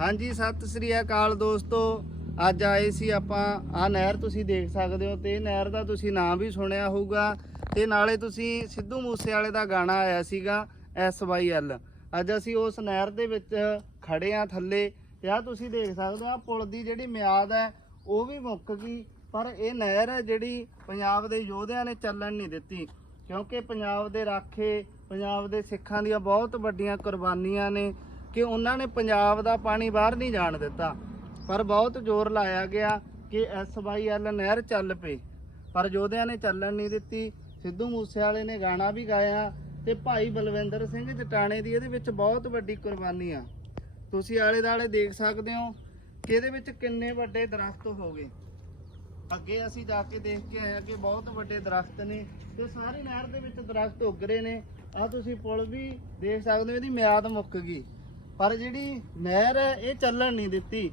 ਹਾਂਜੀ, ਸਤਿ ਸ੍ਰੀ ਅਕਾਲ ਦੋਸਤੋ। ਅੱਜ ਆਏ ਸੀ ਆਪਾਂ। ਆ ਨਹਿਰ ਤੁਸੀਂ ਦੇਖ ਸਕਦੇ ਹੋ ਤੇ ਨਹਿਰ ਦਾ ਤੁਸੀਂ ਨਾਮ ਵੀ ਸੁਣਿਆ ਹੋਊਗਾ। ਤੇ ਨਾਲੇ ਤੁਸੀਂ ਸਿੱਧੂ ਮੂਸੇਵਾਲੇ ਦਾ ਗਾਣਾ ਆਇਆ ਸੀਗਾ, ਐਸ ਵਾਈ ਐਲ। ਅੱਜ ਅਸੀਂ ਉਸ ਨਹਿਰ ਦੇ ਵਿੱਚ ਖੜੇ ਆ ਥੱਲੇ। ਤੇ ਆ ਤੁਸੀਂ ਦੇਖ ਸਕਦੇ ਹੋ ਆ ਪੁਲ ਦੀ ਜਿਹੜੀ ਮਿਆਦ ਹੈ, ਉਹ ਵੀ ਮੁੱਕ ਗਈ। ਪਰ ਇਹ ਨਹਿਰ ਹੈ ਜਿਹੜੀ ਪੰਜਾਬ ਦੇ ਯੋਧਿਆਂ ਨੇ ਚੱਲਣ ਨਹੀਂ ਦਿੱਤੀ। ਕਿਉਂਕਿ ਪੰਜਾਬ ਦੇ ਰਾਖੇ, ਪੰਜਾਬ ਦੇ ਸਿੱਖਾਂ ਦੀਆਂ ਬਹੁਤ ਵੱਡੀਆਂ ਕੁਰਬਾਨੀਆਂ ਨੇ। ਕਿ ਉਹਨਾਂ ਨੇ ਪੰਜਾਬ ਦਾ ਪਾਣੀ ਬਾਹਰ ਨਹੀਂ ਜਾਣ ਦਿੱਤਾ। ਪਰ ਬਹੁਤ ਜ਼ੋਰ ਲਾਇਆ ਗਿਆ ਕਿ ਐਸਵਾਈਐਲ ਨਹਿਰ ਚੱਲ ਪਏ ਪਰ ਯੋਧਿਆਂ ਨੇ ਚੱਲਣ ਨਹੀਂ ਦਿੱਤੀ। ਸਿੱਧੂ ਮੂਸੇਵਾਲੇ ਨੇ ਗਾਣਾ ਵੀ ਗਾਇਆ ਤੇ ਭਾਈ ਬਲਵਿੰਦਰ ਸਿੰਘ ਜਟਾਣੇ ਦੀ ਇਹਦੇ ਵਿੱਚ ਬਹੁਤ ਵੱਡੀ ਕੁਰਬਾਨੀ ਆ। ਤੁਸੀਂ ਆਲੇ ਦਾਲੇ ਦੇਖ ਸਕਦੇ ਹੋ ਕਿ ਇਹਦੇ ਵਿੱਚ ਕਿੰਨੇ ਵੱਡੇ ਦਰਖਤ ਹੋ ਗਏ। ਅੱਗੇ ਅਸੀਂ ਜਾ ਕੇ ਦੇਖ ਕੇ ਆਏ ਕਿ ਬਹੁਤ ਵੱਡੇ ਦਰਖਤ ਨੇ ਤੇ ਸਾਰੀ ਨਹਿਰ ਦੇ ਵਿੱਚ ਦਰਖਤ ਉੱਗ ਰਹੇ ਨੇ। ਆ ਤੁਸੀਂ ਪੁਲ ਵੀ ਦੇਖ ਸਕਦੇ ਹੋ, ਇਹਦੀ ਮਿਆਦ ਮੁੱਕ ਗਈ। ਪਰ ਜਿਹੜੀ ਨਹਿਰ ਹੈ, ਇਹ ਚੱਲਣ ਨਹੀਂ ਦਿੱਤੀ।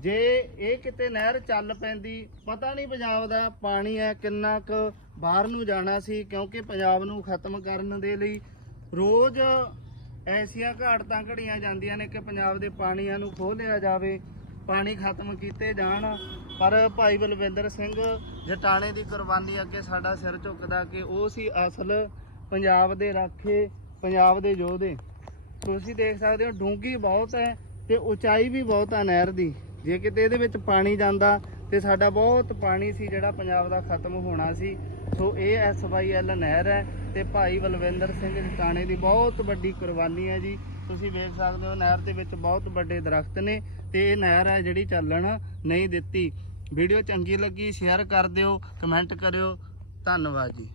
ਜੇ ਇਹ ਕਿਤੇ ਨਹਿਰ ਚੱਲ ਪੈਂਦੀ, ਪਤਾ ਨਹੀਂ ਪੰਜਾਬ ਦਾ ਪਾਣੀ ਹੈ, ਕਿੰਨਾ ਕੁ ਬਾਹਰ ਨੂੰ ਜਾਣਾ ਸੀ, ਕਿਉਂਕਿ ਪੰਜਾਬ ਨੂੰ ਖਤਮ ਕਰਨ ਦੇ ਲਈ ਰੋਜ਼ ਐਸੀਆਂ ਘਾਟਾਂ ਘੜੀਆਂ ਜਾਂਦੀਆਂ ਨੇ ਕਿ ਪੰਜਾਬ ਦੇ ਪਾਣੀਆਂ ਨੂੰ ਖੋਹ ਲਿਆ ਜਾਵੇ, ਪਾਣੀ ਖਤਮ ਕੀਤੇ ਜਾਣ। ਪਰ ਭਾਈ ਬਲਵਿੰਦਰ ਸਿੰਘ ਜਟਾਣੇ ਦੀ ਕੁਰਬਾਨੀ ਅੱਗੇ ਸਾਡਾ ਸਿਰ ਝੁਕਦਾ ਕਿ ਉਹ ਸੀ ਅਸਲ ਪੰਜਾਬ ਦੇ ਰਾਖੇ, ਪੰਜਾਬ ਦੇ ਯੋਧੇ। ਤੁਸੀਂ ਦੇਖ ਸਕਦੇ ਹੋ ਡੂੰਗੀ ਬਹੁਤ ਹੈ ਤੇ ਉਚਾਈ ਵੀ ਬਹੁਤ ਆ ਨਹਿਰ ਦੀ। ਜੇ ਕਿਤੇ ਇਹਦੇ ਵਿੱਚ ਪਾਣੀ ਜਾਂਦਾ ਤੇ ਸਾਡਾ ਬਹੁਤ ਪਾਣੀ ਸੀ ਜਿਹੜਾ ਪੰਜਾਬ ਦਾ ਖਤਮ ਹੋਣਾ ਸੀ। ਸੋ ਇਹ ਐਸਵਾਈਐਲ ਨਹਿਰ ਹੈ ਤੇ ਭਾਈ ਬਲਵਿੰਦਰ ਸਿੰਘ ਜਟਾਣੇ ਦੀ ਬਹੁਤ ਵੱਡੀ ਕੁਰਬਾਨੀ ਹੈ ਜੀ। ਤੁਸੀਂ ਵੇਖ ਸਕਦੇ ਹੋ ਨਹਿਰ ਦੇ ਵਿੱਚ ਬਹੁਤ ਵੱਡੇ ਦਰਖਤ ਨੇ ਤੇ ਇਹ ਨਹਿਰ ਹੈ ਜਿਹੜੀ ਚੱਲਣ ਨਹੀਂ ਦਿੱਤੀ। ਵੀਡੀਓ ਚੰਗੀ ਲੱਗੀ, ਸ਼ੇਅਰ ਕਰ ਦਿਓ, ਕਮੈਂਟ ਕਰਿਓ। ਧੰਨਵਾਦ ਜੀ।